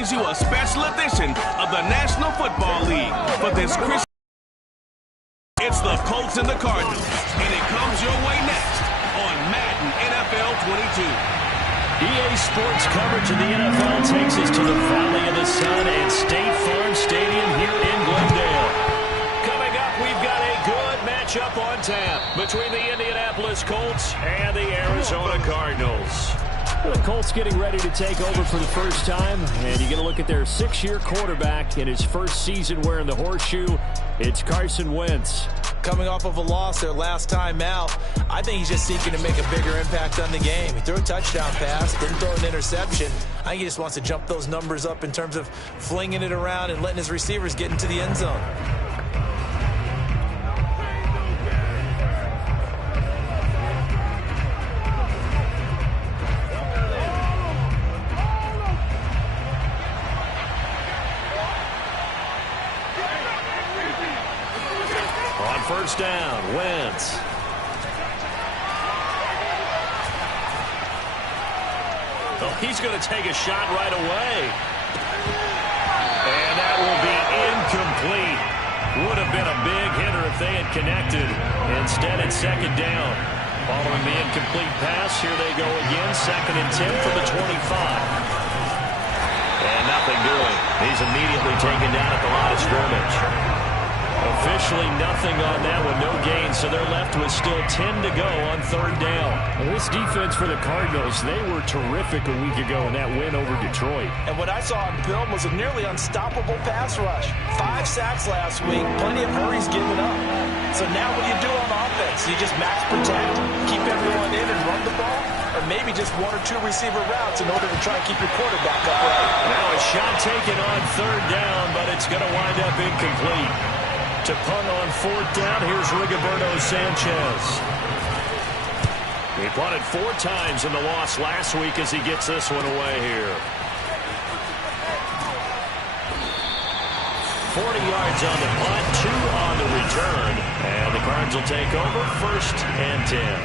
brings you a special edition of the National Football League for this Christmas. It's the Colts and the Cardinals, and it comes your way next on Madden NFL 22. EA Sports coverage of the NFL takes us to the Valley of the Sun and State Farm Stadium here in Glendale. Coming up, we've got a good matchup on tap between the Indianapolis Colts and the Arizona Cardinals. The Colts getting ready to take over for the first time, and you get a look at their 6-year quarterback in his first season wearing the horseshoe. It's Carson Wentz. Coming off of a loss their last time out, I think he's just seeking to make a bigger impact on the game. He threw a touchdown pass, didn't throw an interception. I think he just wants to jump those numbers up in terms of flinging it around and letting his receivers get into the end zone. First down, Wentz. Oh, he's going to take a shot right away. And that will be incomplete. Would have been a big hitter if they had connected. Instead, it's second down. Following the incomplete pass, here they go again. 2nd and 10 from the 25. And nothing doing. He's immediately taken down at the line of scrimmage. Officially nothing on that one, no gain, so they're left with still 10 to go on 3rd down. Well, this defense for the Cardinals, they were terrific a week ago in that win over Detroit. And what I saw on film was a nearly unstoppable pass rush. 5 sacks last week, plenty of hurries given up. So now what do you do on offense? You just max protect, keep everyone in and run the ball? Or maybe just 1 or 2 receiver routes in order to try and keep your quarterback upright? Now a shot taken on 3rd down, but it's going to wind up incomplete. To punt on 4th down, here's Rigoberto Sanchez. He punted 4 times in the loss last week as he gets this one away here. 40 yards on the punt, 2 on the return. And the Cards will take over 1st and 10.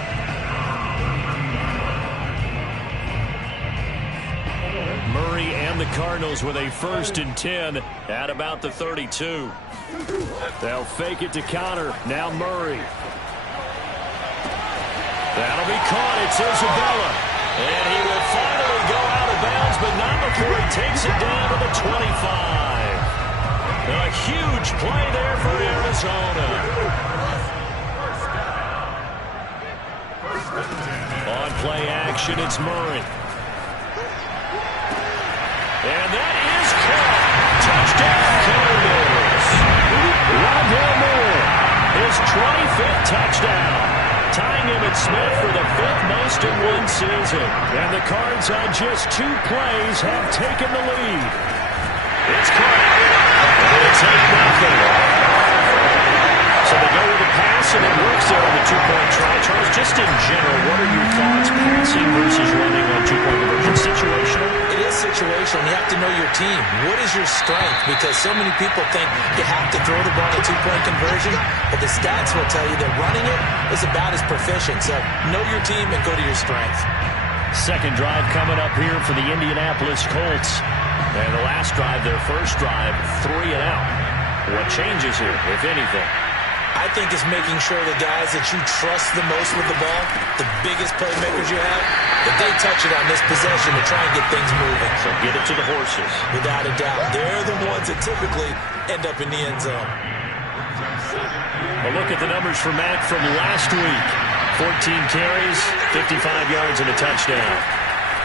Murray and the Cardinals with a 1st and 10 at about the 32. They'll fake it to counter. Now Murray. That'll be caught. It's Isabella. And he will finally go out of bounds, but not before he takes it down to the 25. A huge play there for Arizona. On play action, it's Murray. And that is caught. Touchdown, Cardinals. Rondale Moore, his 25th touchdown. Tying Emmitt Smith for the 5th most in one season. And the Cards on just 2 plays have taken the lead. It's caught. And it's 8-0. So they go with the pass, and it works there on the 2-point try. Charles, just in general, what are your thoughts, passing versus running on 2-point conversion? Situational? It is situational. You have to know your team. What is your strength? Because so many people think you have to throw the ball in 2-point conversion, but the stats will tell you that running it is about as proficient. So know your team and go to your strength. Second drive coming up here for the Indianapolis Colts. And the last drive, their first drive, 3 and out. What changes here, if anything? I think it's making sure the guys that you trust the most with the ball, the biggest playmakers you have, that they touch it on this possession to try and get things moving. So get it to the horses. Without a doubt. They're the ones that typically end up in the end zone. A look at the numbers for Mack from last week. 14 carries, 55 yards, and a touchdown.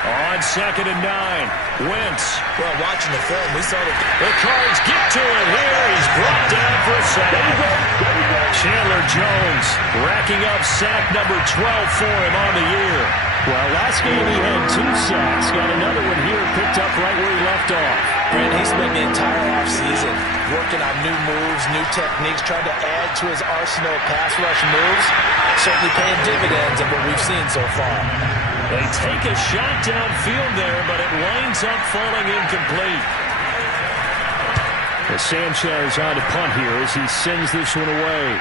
On 2nd and 9, Wentz. Well, watching the film, we saw that the Cards get to it here. He's brought down for a sack. Chandler Jones racking up sack number 12 for him on the year. Well, last game he had 2 sacks. Got another one here picked up right where he left off. Brent, he spent the entire offseason working on new moves, new techniques, trying to add to his arsenal of pass rush moves. Certainly paying dividends of what we've seen so far. They take a shot downfield there, but it winds up falling incomplete. Sanchez on to punt here as he sends this one away.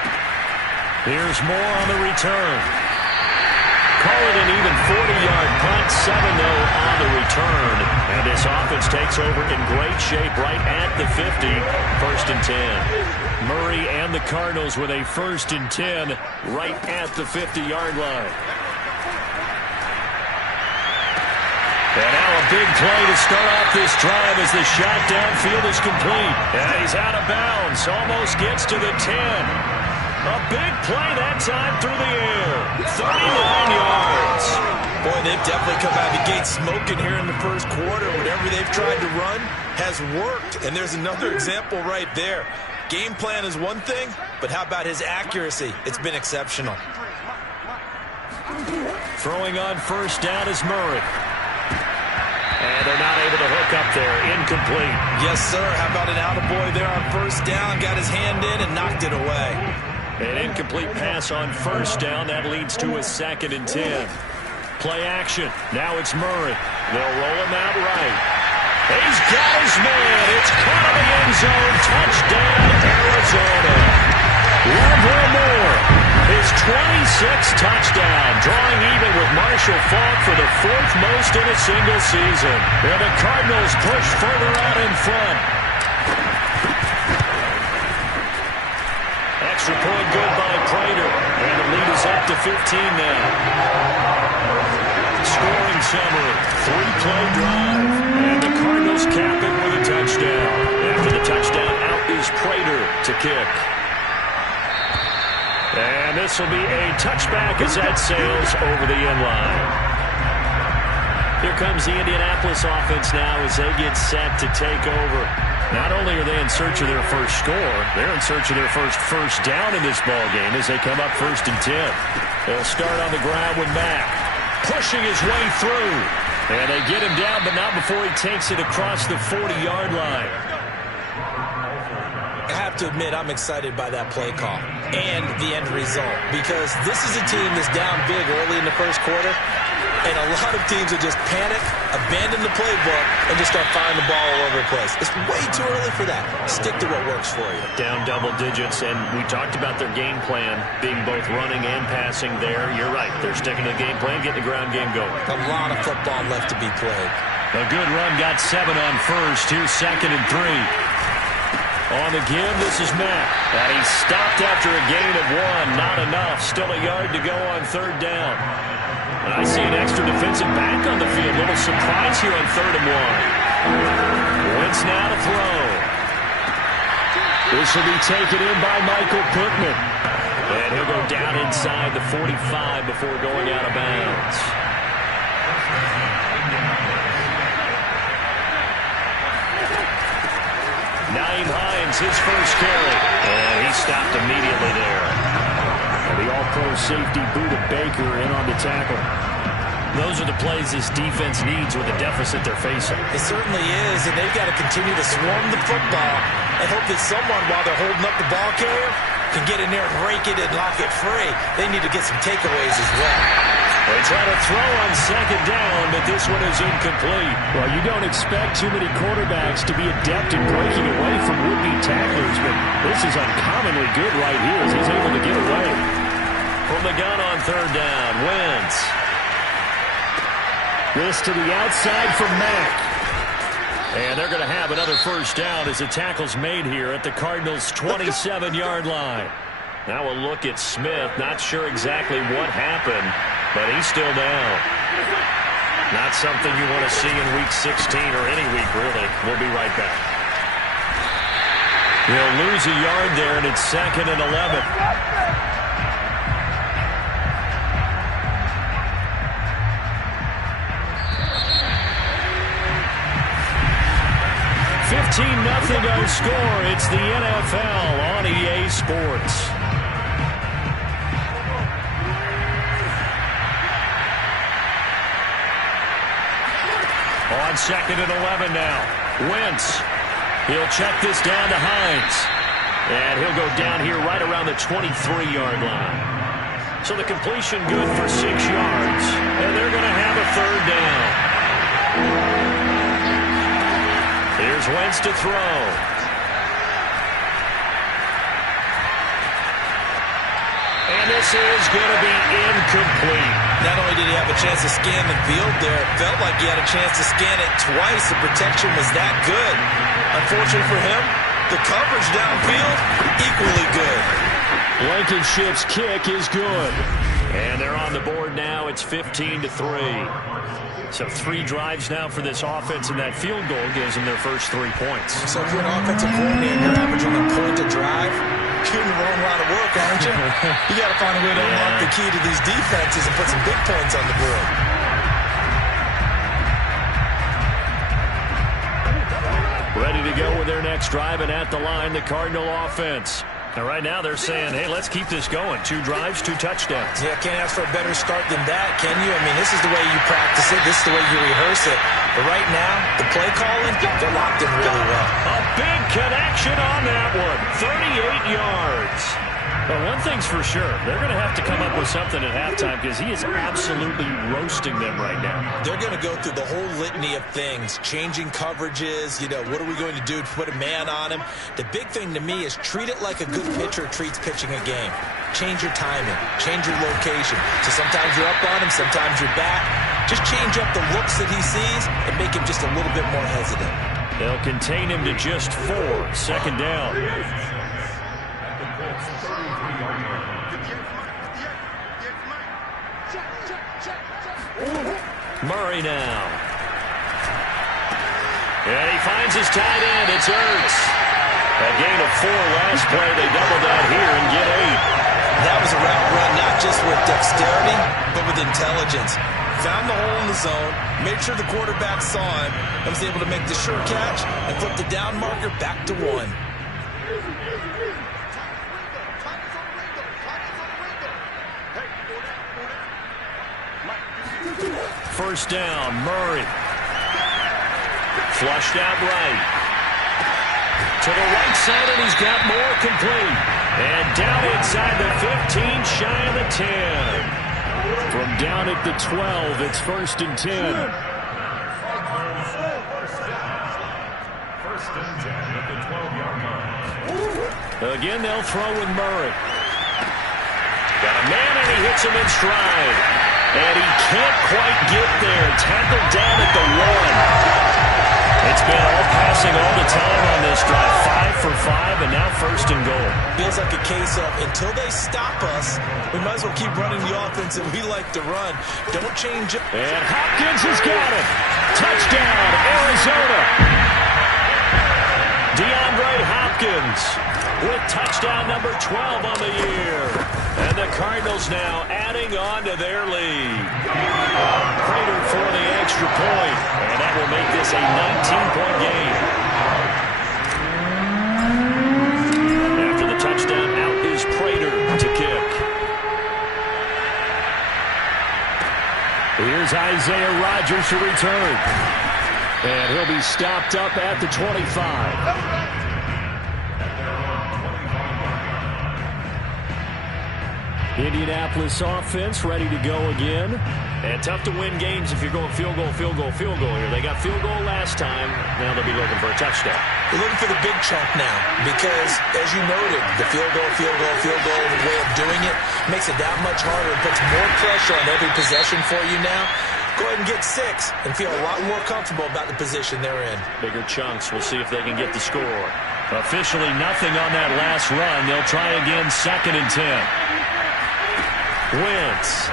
Here's Moore on the return. call it an even 40-yard punt, 7-0 on the return. And this offense takes over in great shape right at the 50, 1st and 10. Murray and the Cardinals with a 1st and 10 right at the 50-yard line. And now a big play to start off this drive as the shot downfield is complete. And he's out of bounds, almost gets to the 10. A big play that time through the air. 39 yards. Boy, they've definitely come out of the gate smoking here in the first quarter. Whatever they've tried to run has worked. And there's another example right there. Game plan is one thing, but how about his accuracy? It's been exceptional. Throwing on 1st down is Murray. And they're not able to hook up there. Incomplete. Yes, sir. How about an attaboy there on 1st down? Got his hand in and knocked it away. An incomplete pass on 1st down. That leads to a 2nd and 10. Play action. Now it's Murray. They'll roll him out right. He's got his man. It's caught in the end zone. Touchdown, Arizona. Rondale Moore, his 26th touchdown, drawing even with Marshall Faulk for the 4th most in a single season. And the Cardinals push further out in front. Extra point good by Prater. And the lead is up to 15 now. Scoring summary, 3-play drive. And the Cardinals cap it with a touchdown. After the touchdown, out is Prater to kick. And this will be a touchback as that sails over the end line. Here comes the Indianapolis offense now as they get set to take over. Not only are they in search of their first score, they're in search of their first down in this ballgame as they come up 1st and 10. They'll start on the ground with Mack, pushing his way through. And they get him down, but not before he takes it across the 40-yard line. I have to admit, I'm excited by that play call and the end result because this is a team that's down big early in the first quarter, and a lot of teams will just panic, abandon the playbook, and just start firing the ball all over the place. It's way too early for that. Stick to what works for you. Down double digits, and we talked about their game plan being both running and passing there. You're right. They're sticking to the game plan, getting the ground game going. A lot of football left to be played. A good run, got 7 on 1st. Here's 2nd and 3. On the give, this is Mack. And he stopped after a gain of 1. Not enough. Still a yard to go on 3rd down. And I see an extra defensive back on the field. Little surprise here on 3rd and 1. Wentz now to throw. This will be taken in by Michael Pittman. And he'll go down inside the 45 before going out of bounds. Naeem Hines, his first carry. And he stopped immediately there. And the all-pro safety Budda Baker in on the tackle. Those are the plays this defense needs with the deficit they're facing. It certainly is, and they've got to continue to swarm the football and hope that someone, while they're holding up the ball carrier, can get in there and rake it and lock it free. They need to get some takeaways as well. They try to throw on 2nd down, but this one is incomplete. Well, you don't expect too many quarterbacks to be adept in breaking away from would-be tacklers, but this is uncommonly good right here as he's able to get away. From the gun on 3rd down, Wentz. This to the outside for Mack. And they're going to have another 1st down as the tackle's made here at the Cardinals' 27-yard line. Now a look at Smith. Not sure exactly what happened, but he's still down. Not something you want to see in Week 16 or any week, really. We'll be right back. He'll lose a yard there, and it's 2nd and 11. 15-0 our score. It's the NFL on EA Sports. On 2nd and 11 now. Wentz. He'll check this down to Hines. And he'll go down here right around the 23-yard line. So the completion good for 6 yards. And they're going to have a 3rd down. Here's Wentz to throw. And this is going to be incomplete. Not only did he have a chance to scan the field there, it felt like he had a chance to scan it twice. The protection was that good. Unfortunately for him, the coverage downfield, equally good. Blankenship's kick is good. And they're on the board now. It's 15-3. So 3 drives now for this offense, and that field goal gives them their first 3 points. So if you're an offensive coordinator and you're averaging a point to drive, you're in the wrong line of work, aren't you? You got to find a way to unlock the key to these defenses and put some big points on the board. Ready to go with their next drive, and at the line, the Cardinal offense. And right now they're saying, hey, let's keep this going. 2 drives, 2 touchdowns. Yeah, can't ask for a better start than that, can you? I mean, this is the way you practice it. This is the way you rehearse it. But right now, the play calling, they're locked in really well. A big connection on that one. 38 yards. But one thing's for sure, they're going to have to come up with something at halftime because he is absolutely roasting them right now. They're going to go through the whole litany of things, changing coverages, what are we going to do to put a man on him? The big thing to me is treat it like a good pitcher treats pitching a game. Change your timing, change your location. So sometimes you're up on him, sometimes you're back. Just change up the looks that he sees and make him just a little bit more hesitant. They'll contain him to just 4, second down. Murray now. And he finds his tight end. It's Ertz. A gain of 4 last play. They double that here and get 8. That was a route run, not just with dexterity, but with intelligence. Found the hole in the zone, made sure the quarterback saw him, and was able to make the sure catch and flip the down marker back to 1. First down, Murray. Flushed out right. To the right side, and he's got more complete. And down inside the 15, shy of the 10. From down at the 12, it's 1st and 10. First and 10 at the 12-yard line. Again, they'll throw with Murray. Got a man, and he hits him in stride. And he can't quite get there. Tackled down at the 1. It's been all passing all the time on this drive. 5 for 5, and now 1st and goal. Feels like a case of until they stop us, we might as well keep running the offense that we like to run. Don't change it. And Hopkins has got it. Touchdown, Arizona. DeAndre Hopkins with touchdown number 12 on the year. And the Cardinals now adding on to their lead. Prater for the extra point. And that will make this a 19-point game. After the touchdown, out is Prater to kick. Here's Isaiah Rodgers to return. And he'll be stopped up at the 25. Indianapolis offense ready to go again. And tough to win games if you're going field goal here. They got field goal last time. Now they'll be looking for a touchdown. They're looking for the big chunk now because, as you noted, the field goal, the way of doing it makes it that much harder and puts more pressure on every possession for you now. Go ahead and get 6 and feel a lot more comfortable about the position they're in. Bigger chunks. We'll see if they can get the score. Officially nothing on that last run. They'll try again, 2nd and 10. Wentz.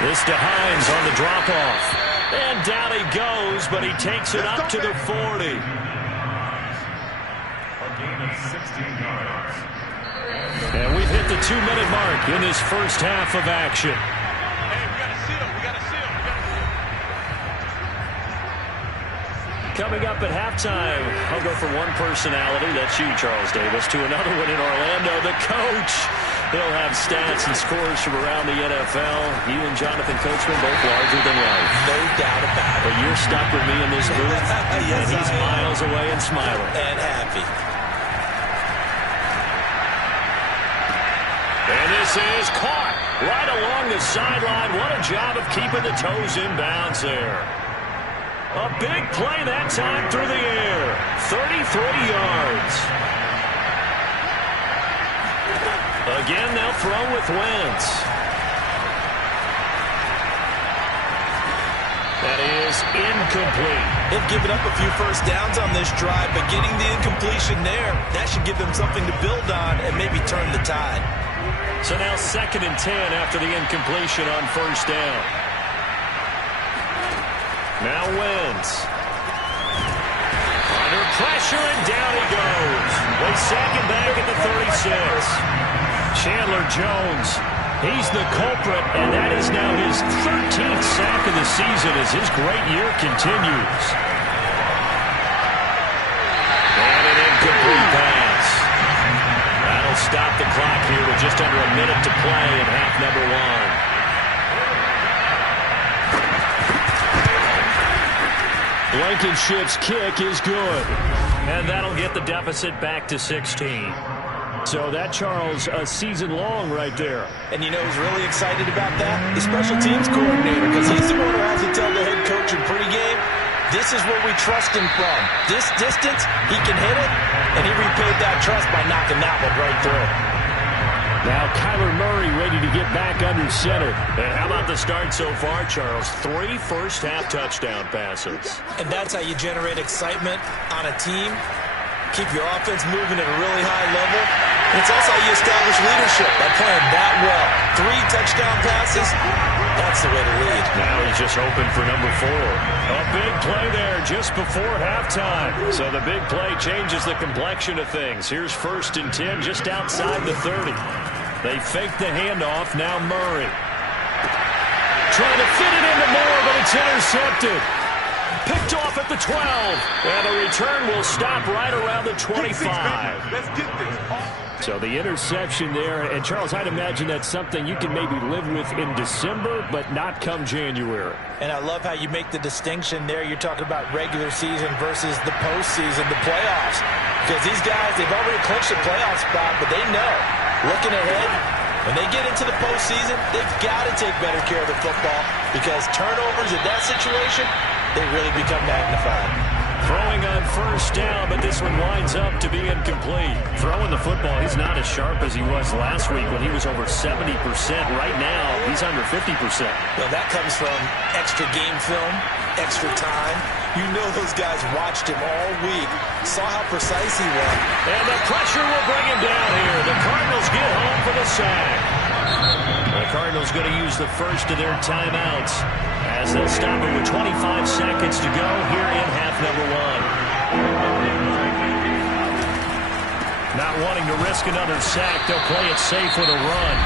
This to Hines on the drop-off. And down he goes, but he takes it up to the 40. A gain of 16 yards. And we've hit the 2-minute mark in this first half of action. Hey, we got a seal. Coming up at halftime, I'll go from one personality, that's you, Charles Davis, to another one in Orlando, the coach. He'll have stats and scores from around the NFL. You and Jonathan Coachman, both larger than life. No doubt about it. But you're stuck with me in this booth, Yes, and he's miles away and smiling. And happy. And this is caught right along the sideline. What a job of keeping the toes in bounds there. A big play that time through the air. 33 yards. Again, they'll throw with Wentz. That is incomplete. They've given up a few first downs on this drive, but getting the incompletion there, that should give them something to build on and maybe turn the tide. So now 2nd and 10 after the incompletion on first down. Now Wentz. Under pressure, and down he goes. They sack him back at the 36. Chandler Jones, he's the culprit, and that is now his 13th sack of the season as his great year continues. And an incomplete pass. That'll stop the clock here with just under a minute to play in half number 1. Blankenship's kick is good. And that'll get the deficit back to 16. So that, Charles, a season long right there. And you know who's really excited about that? The special teams coordinator, because he's the one who has to tell the head coach in pregame, this is where we trust him from. This distance, he can hit it, and he repaid that trust by knocking that one right through. Now Kyler Murray ready to get back under center. And how about the start so far, Charles? 3 first-half touchdown passes. And that's how you generate excitement on a team. Keep your offense moving at a really high level. And it's also how you establish leadership by playing that well. 3 touchdown passes, that's the way to lead. Now he's just hoping for number 4. A big play there just before halftime. So the big play changes the complexion of things. Here's 1st and 10 just outside the 30. They fake the handoff. Now Murray. Trying to fit it into Moore, but it's intercepted. Picked off at the 12. And the return will stop right around the 25. Let's get this. So the interception there. And, Charles, I'd imagine that's something you can maybe live with in December, but not come January. And I love how you make the distinction there. You're talking about regular season versus the postseason, the playoffs. Because these guys, they've already clinched a playoff spot, but they know, looking ahead, when they get into the postseason, they've got to take better care of the football because turnovers in that situation, they really become magnified. Throwing on first down, but this one winds up to be incomplete. Throwing the football, he's not as sharp as he was last week when he was over 70%. Right now, he's under 50%. Well, that comes from extra game film, extra time. You know those guys watched him all week, saw how precise he was. And the pressure will bring him down here. The Cardinals get home for the sack. The Cardinals going to use the first of their timeouts as they'll stop it with 25 seconds to go here in half number 1. Not wanting to risk another sack, they'll play it safe with a run.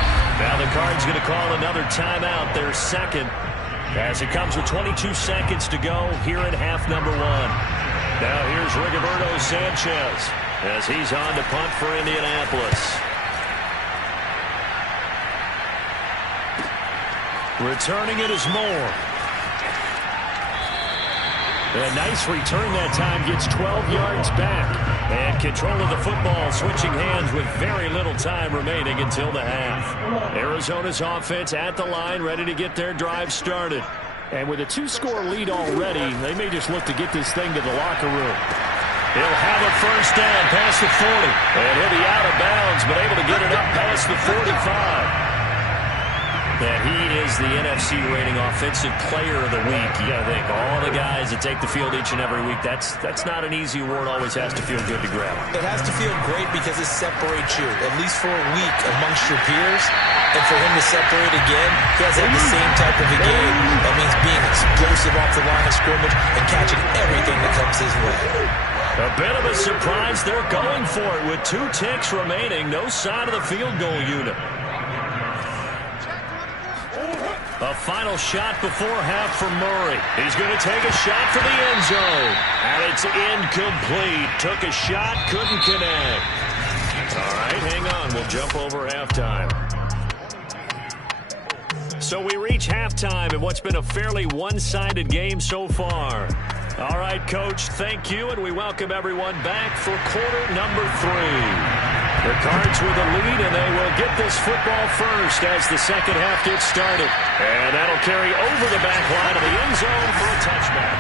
Now the Cards going to call another timeout, their second, as it comes with 22 seconds to go here in half number 1. Now here's Rigoberto Sanchez as he's on to punt for Indianapolis. Returning it is Moore. A nice return that time, gets 12 yards back. And control of the football, switching hands with very little time remaining until the half. Arizona's offense at the line, ready to get their drive started. And with a 2-score lead already, they may just look to get this thing to the locker room. He'll have a first down past the 40. And he'll be out of bounds, but able to get it up past the 45. And he is the NFC rating offensive player of the week. You got to think, all the guys that take the field each and every week, that's not an easy award. Always has to feel good to grab. It has to feel great because it separates you, at least for a week, amongst your peers. And for him to separate again, he has to have the same type of a game. That means being explosive off the line of scrimmage and catching everything that comes his way. A bit of a surprise. They're going for it with 2 ticks remaining. No sign of the field goal unit. A final shot before half for Murray. He's going to take a shot for the end zone. And it's incomplete. Took a shot, couldn't connect. All right, hang on. We'll jump over halftime. So we reach halftime in what's been a fairly one-sided game so far. All right, Coach, thank you, and we welcome everyone back for quarter number 3. The Cards with a lead, and they will get this football first as the second half gets started. And that'll carry over the back line of the end zone for a touchback.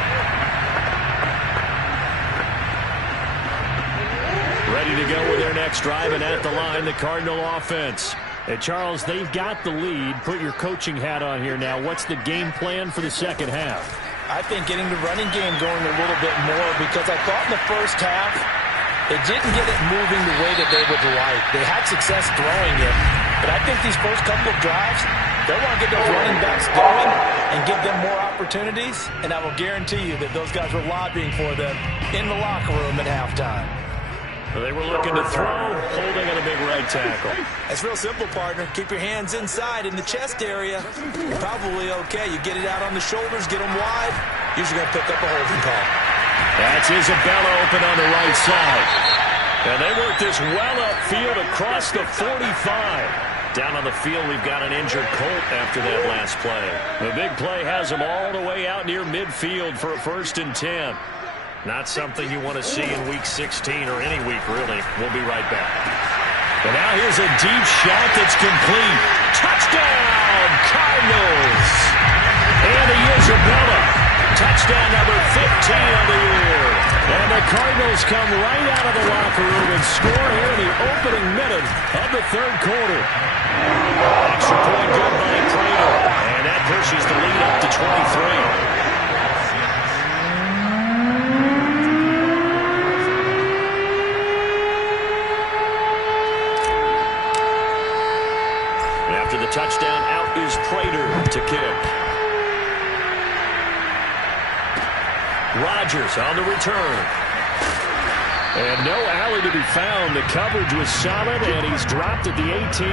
Ready to go with their next drive, and at the line, the Cardinal offense. Hey, Charles, they've got the lead. Put your coaching hat on here now. What's the game plan for the second half? I think getting the running game going a little bit more, because I thought in the first half they didn't get it moving the way that they would like. They had success throwing it, but I think these first couple of drives, they want to get those running backs going and give them more opportunities, and I will guarantee you that those guys were lobbying for them in the locker room at halftime. Well, they were looking to throw, holding on the big right tackle. It's real simple, partner. Keep your hands inside in the chest area. You're probably okay. You get it out on the shoulders, get them wide. Usually going to pick up a holding call. That's Isabella open on the right side. And they work this well upfield across the 45. Down on the field, we've got an injured Colt after that last play. The big play has them all the way out near midfield for a 1st and 10. Not something you want to see in Week 16 or any week, really. We'll be right back. And now here's a deep shot that's complete. Touchdown, Cardinals! Andy Isabella. Touchdown number 15 of the year. And the Cardinals come right out of the locker room and score here in the opening minute of the 3rd quarter. Extra point good by Prater. And that pushes the lead up to 23. After the touchdown, out is Prater to kick. Rodgers on the return. And no alley to be found. The coverage was solid, and he's dropped at the 18.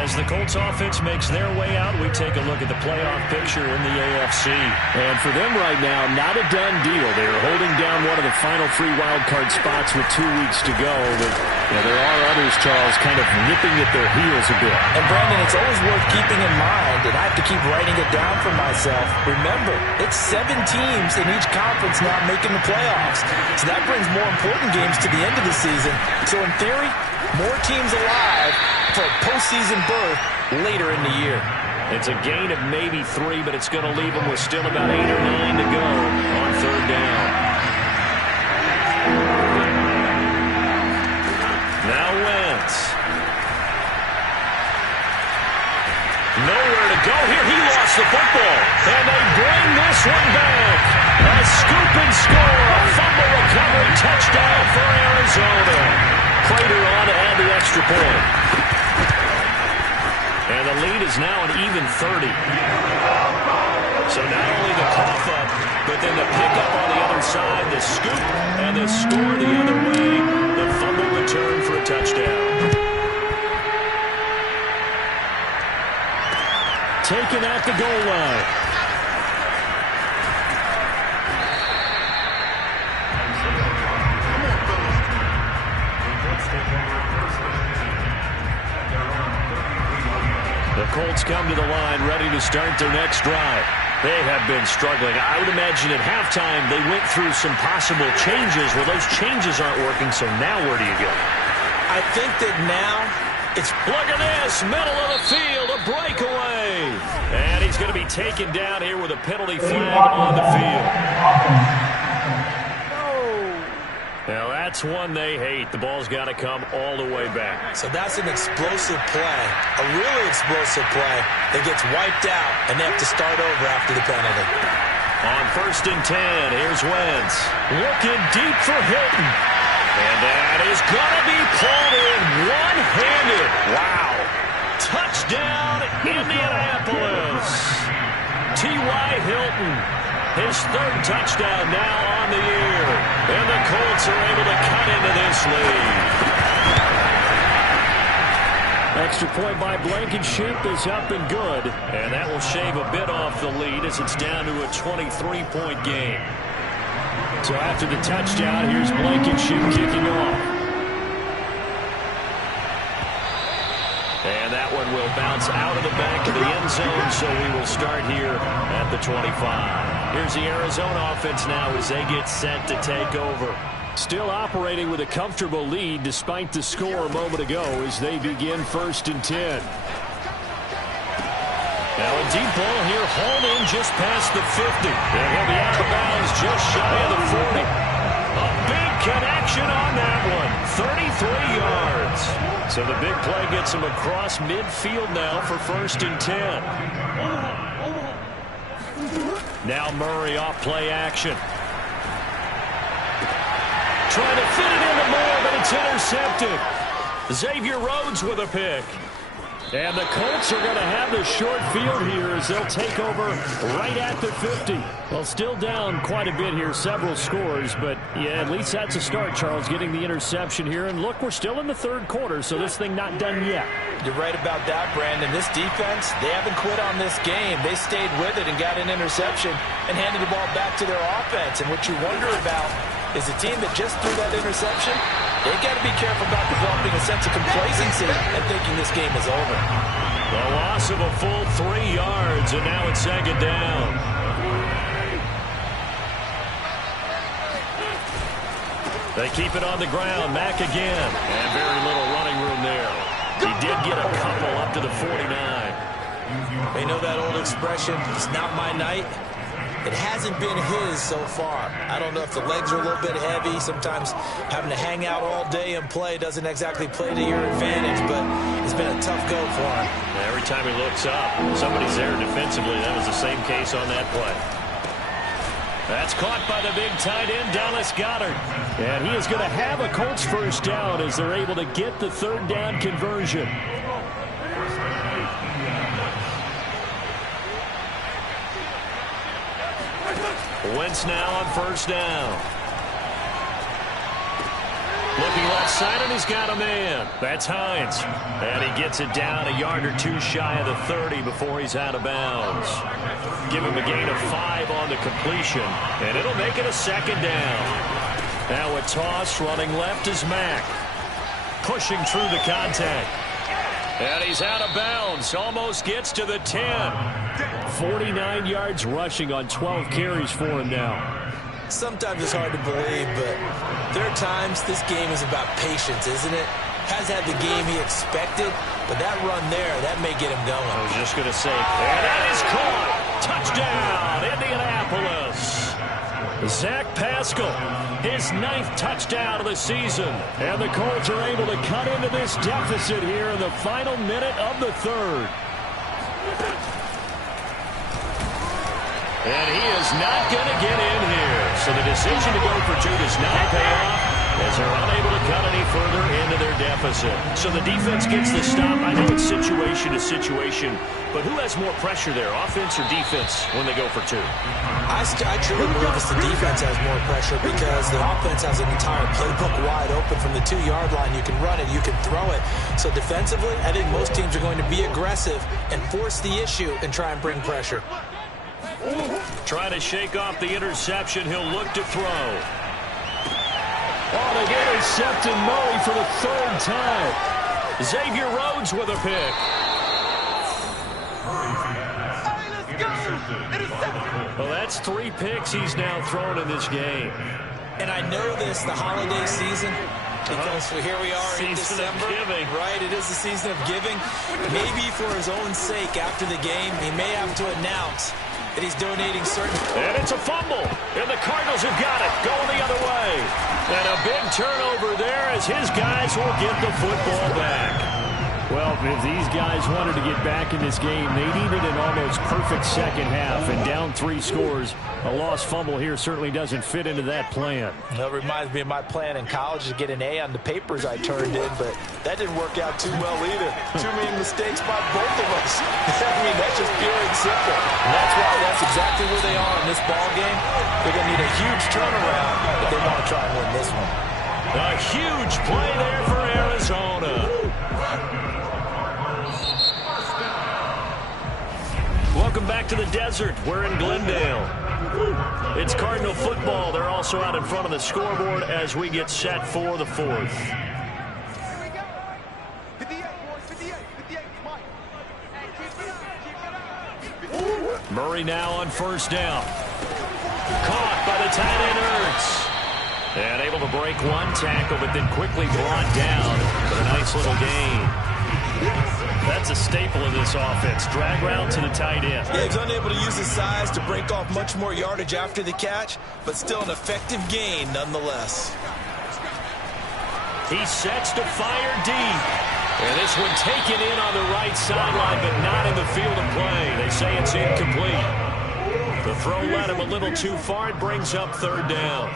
As the Colts offense makes their way out, we take a look at the playoff picture in the AFC. And for them right now, not a done deal. They're holding down one of the final 3 wildcard spots with 2 weeks to go. But there are others, Charles, kind of nipping at their heels a bit. And, Brandon, it's always worth keeping in mind, and I have to keep writing it down for myself. Remember, it's 7 teams in each conference now making the playoffs. So that brings more important games to the end of the season. So, in theory, more teams alive for a postseason berth later in the year. It's a gain of maybe 3, but it's going to leave them with still about 8 or 9 to go on 3rd down. Now Wentz. Nowhere to go here. He lost the football. And they bring this one back. A scoop and score. A fumble recovery touchdown for Arizona. Prater on to add the extra point. And the lead is now an even 30. So not only the cough up, but then the pickup on the other side, the scoop, and the score the other way. The fumble return for a touchdown. Taken at the goal line. The Colts come to the line ready to start their next drive. They have been struggling. I would imagine at halftime they went through some possible changes. Well, those changes aren't working, so now where do you go? I think that now it's... Look at this, middle of the field, a breakaway. And he's going to be taken down here with a penalty flag on the field. Now that's one they hate. The ball's got to come all the way back. So that's an explosive play, a really explosive play that gets wiped out, and they have to start over after the penalty. On 1st and 10, here's Wentz. Looking deep for Hilton. And that is going to be pulled in one-handed. Wow. Touchdown, Indianapolis. T.Y. Hilton. His 3rd touchdown now on the year. And the Colts are able to cut into this lead. Extra point by Blankenship is up and good. And that will shave a bit off the lead as it's down to a 23-point game. So after the touchdown, here's Blankenship kicking off. And that one will bounce out of the back of the end zone, so we will start here at the 25. Here's the Arizona offense now as they get set to take over. Still operating with a comfortable lead despite the score a moment ago as they begin 1st and 10. Now a deep ball here, hauled in just past the 50. And he'll be out of bounds just shy of the 40. A big connection on that one. 33 3 yards. So the big play gets him across midfield now for 1st and 10. Now Murray off play action. Trying to fit it into Moore, but it's intercepted. Xavier Rhodes with a pick. And the Colts are going to have the short field here as they'll take over right at the 50. Well, still down quite a bit here, several scores, but yeah, at least that's a start, Charles, getting the interception here. And look, we're still in the 3rd quarter, so this thing not done yet. You're right about that, Brandon. This defense, they haven't quit on this game. They stayed with it and got an interception and handed the ball back to their offense. And what you wonder about is a team that just threw that interception, they got to be careful about developing a sense of complacency and thinking this game is over. The loss of a full 3 yards, and now it's 2nd down. They keep it on the ground. Mack again. And very little running room there. He did get a couple up to the 49. They know that old expression, it's not my night. It hasn't been his so far. I don't know if the legs are a little bit heavy. Sometimes having to hang out all day and play doesn't exactly play to your advantage, but it's been a tough go for him. Every time he looks up, somebody's there defensively. That was the same case on that play. That's caught by the big tight end, Dallas Goedert. And he is going to have a Colts 1st down as they're able to get the 3rd down conversion. Wentz now on 1st down. Looking left side, and he's got a man. That's Hines. And he gets it down a yard or 2 shy of the 30 before he's out of bounds. Give him a gain of 5 on the completion, and it'll make it a 2nd down. Now a toss running left is Mack. Pushing through the contact. And he's out of bounds. Almost gets to the 10. 49 yards rushing on 12 carries for him now. Sometimes it's hard to believe, but there are times this game is about patience, isn't it? Has had the game he expected, but that run there, that may get him going. I was just going to say, and that is caught. Touchdown, Indianapolis. Zach Pascal, his 9th touchdown of the season. And the Colts are able to cut into this deficit here in the final minute of the 3rd. And he is not going to get in here. So the decision to go for 2 does not pay off as they're unable to cut any further into their deficit. So the defense gets the stop. I know it's situation to situation, but who has more pressure there, offense or defense, when they go for 2? I truly believe it's the defense has more pressure because the offense has an entire playbook wide open from the 2-yard line. You can run it, you can throw it. So defensively, I think most teams are going to be aggressive and force the issue and try and bring pressure. Trying to shake off the interception. He'll look to throw. Oh, they've intercepted Murray for the 3rd time. Xavier Rhodes with a pick. Well, that's 3 picks he's now thrown in this game. And I know this, the holiday season, because here we are in December, right? It is the season of giving. Maybe for his own sake after the game, he may have to announce that he's donating certain... And it's a fumble, and the Cardinals have got it, going the other way. And a big turnover there as his guys will get the football back. Well, if these guys wanted to get back in this game, they needed an almost perfect second half, and down 3 scores. A lost fumble here certainly doesn't fit into that plan. That reminds me of my plan in college to get an A on the papers I turned in, but that didn't work out too well either. Too many mistakes by both of us. I mean, that's just pure and simple. And that's why that's exactly where they are in this ball game. They're going to need a huge turnaround if they want to try and win this one. A huge play there for Arizona. Welcome back to the desert. We're in Glendale. It's Cardinal football. They're also out in front of the scoreboard as we get set for the 4th. Murray now on 1st down. Caught by the tight end Ertz. And able to break 1 tackle, but then quickly brought down for a nice little gain. That's a staple of this offense. Drag route to the tight end. Yeah, he's unable to use his size to break off much more yardage after the catch, but still an effective gain nonetheless. He sets to fire deep. And this one taken in on the right sideline, but not in the field of play. They say it's incomplete. The throw led him a little too far. It brings up third down.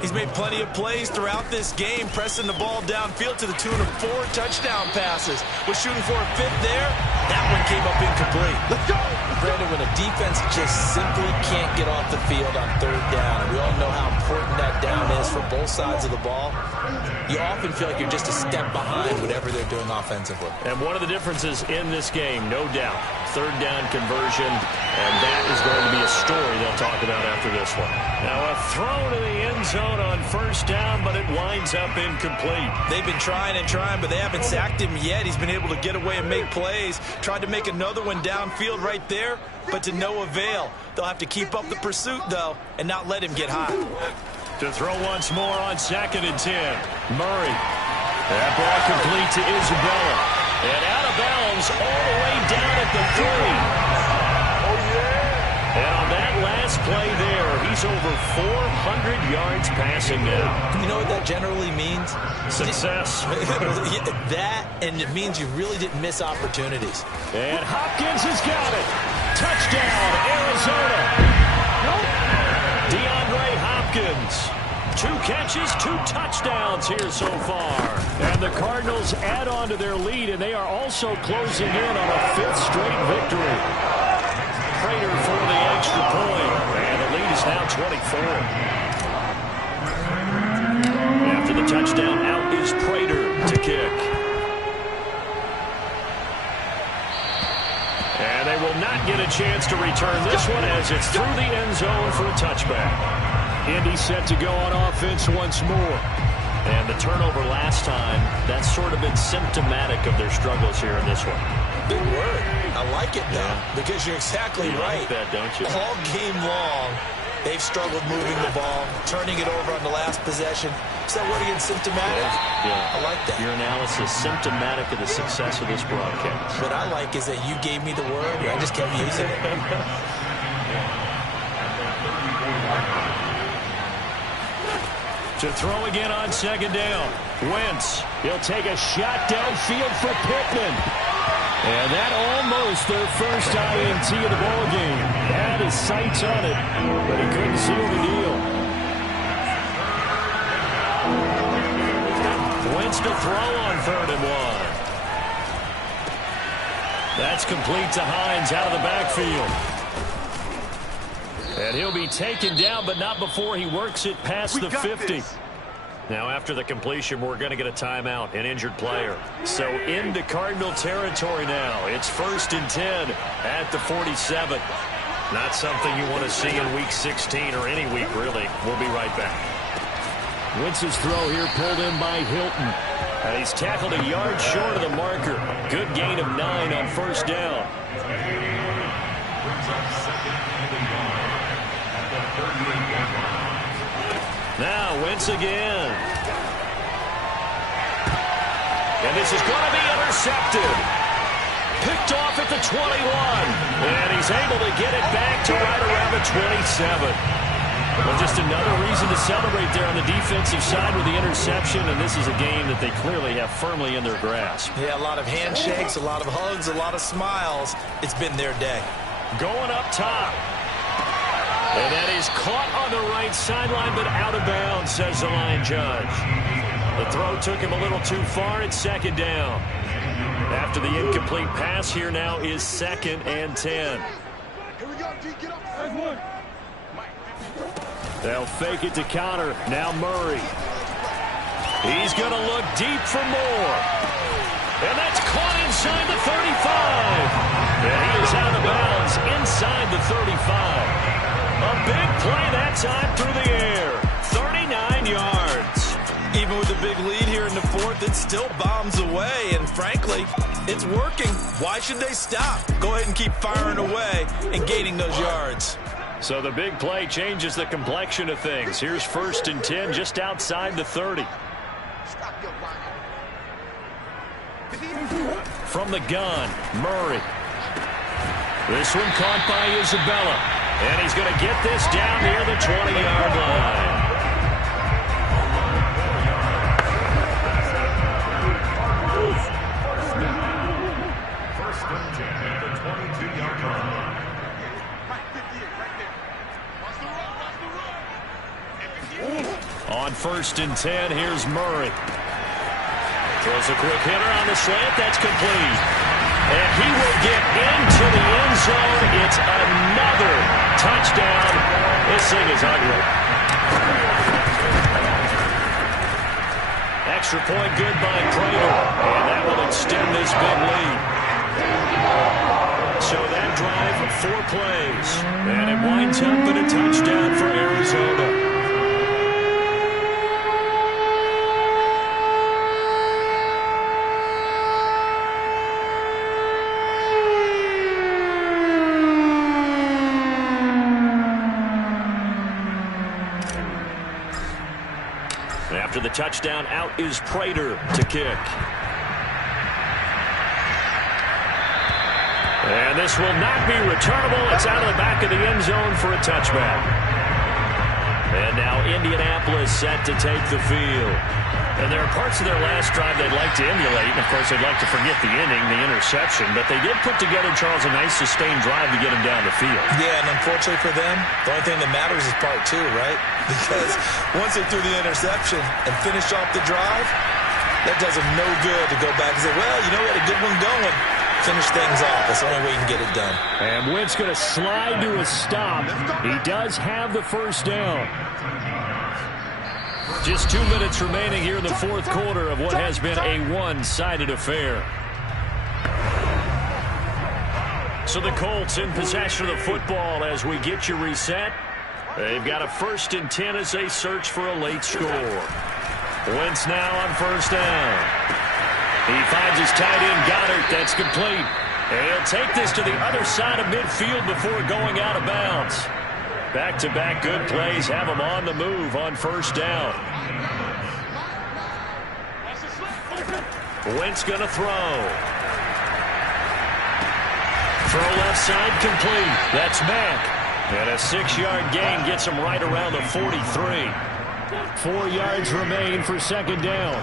He's made plenty of plays throughout this game, pressing the ball downfield to the tune of 4 touchdown passes. Was shooting for a 5th there. That one came up incomplete. Let's go! Brandon, when a defense just simply can't get off the field on third down, and we all know how important that down is for both sides of the ball, you often feel like you're just a step behind whatever they're doing offensively. And one of the differences in this game, no doubt, third down conversion, and that is going to be a story they'll talk about after this one. Now a throw to the end zone on first down, but it winds up incomplete. They've been trying and trying, but they haven't sacked him yet. He's been able to get away and make plays. Tried to make another one downfield right there, but to no avail. They'll have to keep up the pursuit, though, and not let him get hot. To throw once more on 2nd and 10. Murray. That ball complete to Isabella. And out of bounds all the way down at the 3. Oh, yeah. And on that last play there, he's over 400 yards passing now. You know what that generally means? Success. That, and it means you really didn't miss opportunities. And Hopkins has got it. Touchdown, Arizona. DeAndre Hopkins. 2 catches, 2 touchdowns here so far. And the Cardinals add on to their lead, and they are also closing in on a 5th straight victory. Prater for the extra point, and the lead is now 24. After the touchdown, out is Prater to kick. And they will not get a chance to return this one as it's through the end zone for a touchback. Indy set to go on offense once more. And the turnover last time, that's sort of been symptomatic of their struggles here in this one. Big word. I like it, though, because you're exactly right. You like that, don't you? All game long, they've struggled moving the ball, turning it over on the last possession. Is that word again, symptomatic? Yeah. I like that. Your analysis, symptomatic of the success of this broadcast. What I like is that you gave me the word, and I just kept using it. To throw again on 2nd down. Wentz. He'll take a shot downfield for Pittman. And that almost their first INT of the ball game. Had his sights on it, but he couldn't seal the deal. Wentz to throw on 3rd and 1. That's complete to Hines out of the backfield. And he'll be taken down, but not before he works it past the 50. Now, after the completion, we're going to get a timeout, an injured player. So into Cardinal territory now. It's 1st and 10 at the 47. Not something you want to see in Week 16 or any week, really. We'll be right back. Wentz's throw here pulled in by Hilton. And he's tackled a yard short of the marker. Good gain of 9 on first down. Now Wentz again. And this is going to be intercepted. Picked off at the 21. And he's able to get it back to right around the 27. Well, just another reason to celebrate there on the defensive side with the interception, and this is a game that they clearly have firmly in their grasp. Yeah, a lot of handshakes, a lot of hugs, a lot of smiles. It's been their day. Going up top. And that is caught on the right sideline, but out of bounds, says the line judge. The throw took him a little too far. It's 2nd down. After the incomplete pass, here now is 2nd and 10. Here we go, D. Get up. There's one. They'll fake it to counter. Now Murray. He's going to look deep for more. And that's caught inside the 35. And he is out of bounds inside the 35. A big play that time through the air. 39 yards. Even with the big lead here in the 4th, it still bombs away. And frankly, it's working. Why should they stop? Go ahead and keep firing away and gaining those yards. So the big play changes the complexion of things. Here's 1st and 10 just outside the 30. From the gun, Murray. This one caught by Isabella. And he's going to get this down near the 20-yard line. On 1st and 10, here's Murray. Throws a quick hitter on the slant. That's complete. And he will get into the end zone. It's another touchdown. This thing is ugly. Extra point good by Prater. And that will extend this big lead. So that drive, 4 plays. And it winds up in a touchdown for Arizona. After the touchdown, out is Prater to kick. And this will not be returnable. It's out of the back of the end zone for a touchback. And now Indianapolis set to take the field. And there are parts of their last drive they'd like to emulate. And, of course, they'd like to forget the inning, the interception. But they did put together, Charles, a nice sustained drive to get them down the field. Yeah, and unfortunately for them, the only thing that matters is part 2, right? Because once they threw the interception and finished off the drive, that does them no good to go back and say, well, you know, we had a good one going. Finish things off. That's the only way you can get it done. And Wentz going to slide to a stop. He does have the first down. Just 2 minutes remaining here in the 4th quarter of what has been a one-sided affair. So the Colts in possession of the football as we get you reset. They've got a 1st and 10 as they search for a late score. Wentz now on 1st down. He finds his tight end, Goddard. That's complete. And he'll take this to the other side of midfield before going out of bounds. Back-to-back good plays have him on the move on 1st down. Wentz going to throw. Throw left side complete. That's Mack. And a 6-yard gain gets him right around the 43. 4 yards remain for 2nd down.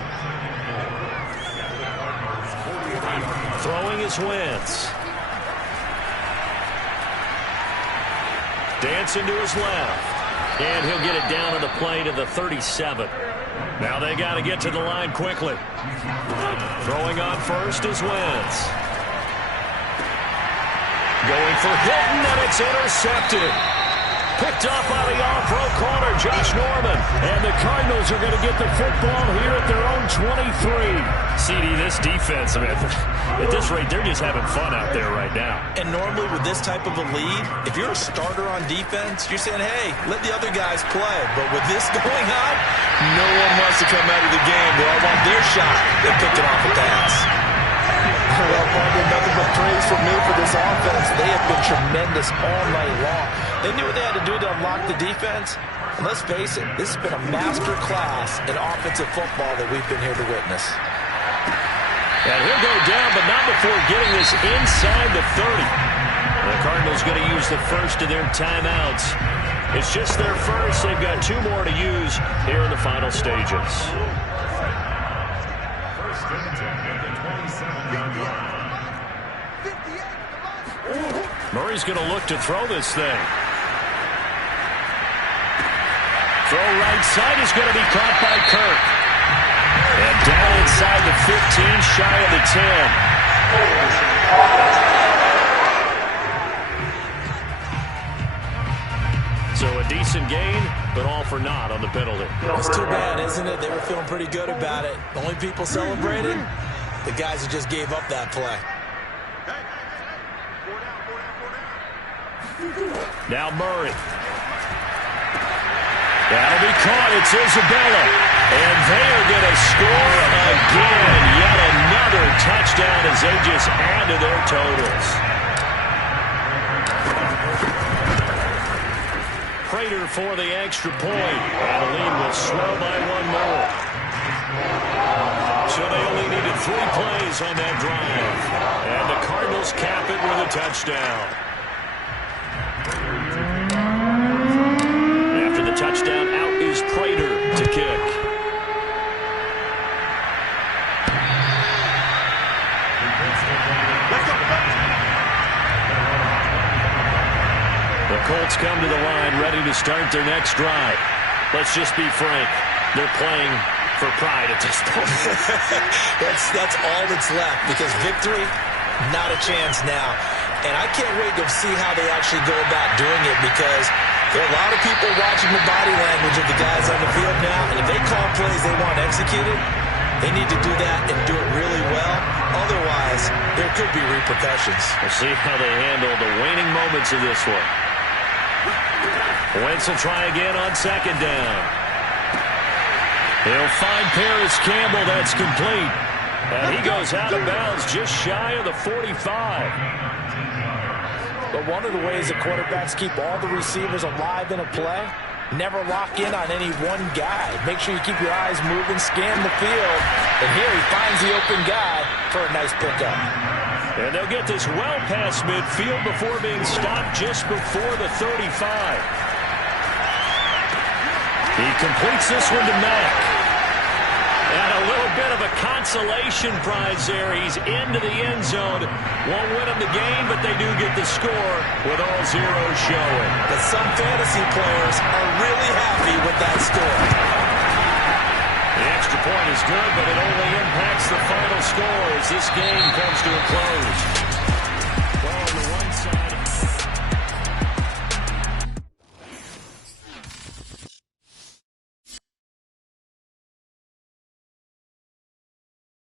Throwing is Wentz. Dancing to his left. And he'll get it down on the play to the 37. Now they got to get to the line quickly. Throwing on 1st is Wentz. Going for Hilton, and it's intercepted. Picked off by the all-pro corner, Josh Norman. And the Cardinals are going to get the football here at their own 23. CD, this defense, I mean, at this rate, they're just having fun out there right now. And normally with this type of a lead, if you're a starter on defense, you're saying, hey, let the other guys play. But with this going on, no one wants to come out of the game. They all want their shot at picking off a pass. Well, partner, nothing but praise from me for this offense. They have been tremendous all night long. They knew what they had to do to unlock the defense. And let's face it, this has been a master class in offensive football that we've been here to witness. And he'll go down, but not before getting this inside the 30. The Cardinals going to use the first of their timeouts. It's just their first. They've got 2 more to use here in the final stages. Murray's going to look to throw this thing. Throw right side is going to be caught by Kirk. And down inside the 15, shy of the 10. So a decent gain, but all for naught on the penalty. It's too bad, isn't it? They were feeling pretty good about it. The only people celebrating, the guys who just gave up that play. Now Murray. That'll be caught. It's Isabella. And they are going to score again. Yet another touchdown as they just add to their totals. Prater for the extra point. And the lead will slow by 1 more. So they only needed 3 plays on that drive. And the Cardinals cap it with a touchdown. After the touchdown, out is Prater to kick. The Colts come to the line ready to start their next drive. Let's just be frank. They're playing for pride at this point. That's all that's left, because victory, not a chance now. And I can't wait to see how they actually go about doing it, because there are a lot of people watching the body language of the guys on the field now, and if they call plays they want executed, they need to do that and do it really well. Otherwise, there could be repercussions. We'll see how they handle the waning moments of this one. Wentz will try again on second down. He'll find Paris Campbell. That's complete. And he goes out of bounds just shy of the 45. But one of the ways that quarterbacks keep all the receivers alive in a play, never lock in on any one guy. Make sure you keep your eyes moving, scan the field. And here he finds the open guy for a nice pickup. And they'll get this well past midfield before being stopped just before the 35. He completes this one to Mack. And a little bit of a consolation prize there. He's into the end zone. Won't win them the game, but they do get the score with all zeros showing. But some fantasy players are really happy with that score. The extra point is good, but it only impacts the final score as this game comes to a close.